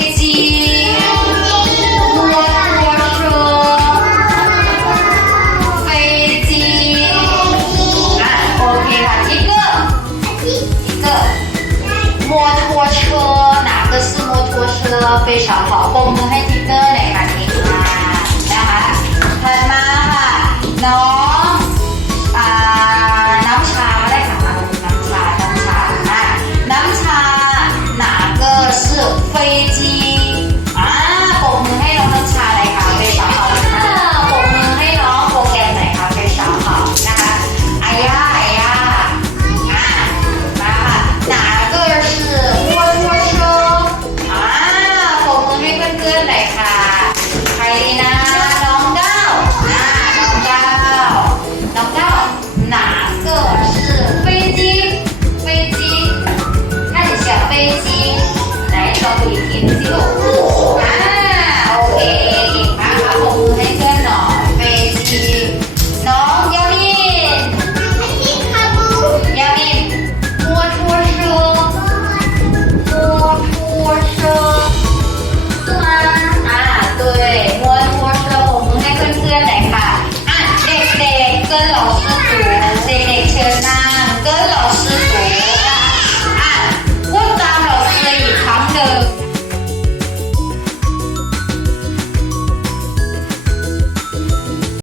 飞机摩托车飞机。来 ok 了一个一个摩托车哪个是摩托车？非常好蹦的太 อนๆหน่อยค่ะ ใครนะน้องเก้าวอ่าน้องเก้าวน้องก้าว哪个是飞机飞机那你想飞机来找我一听就 Yeah.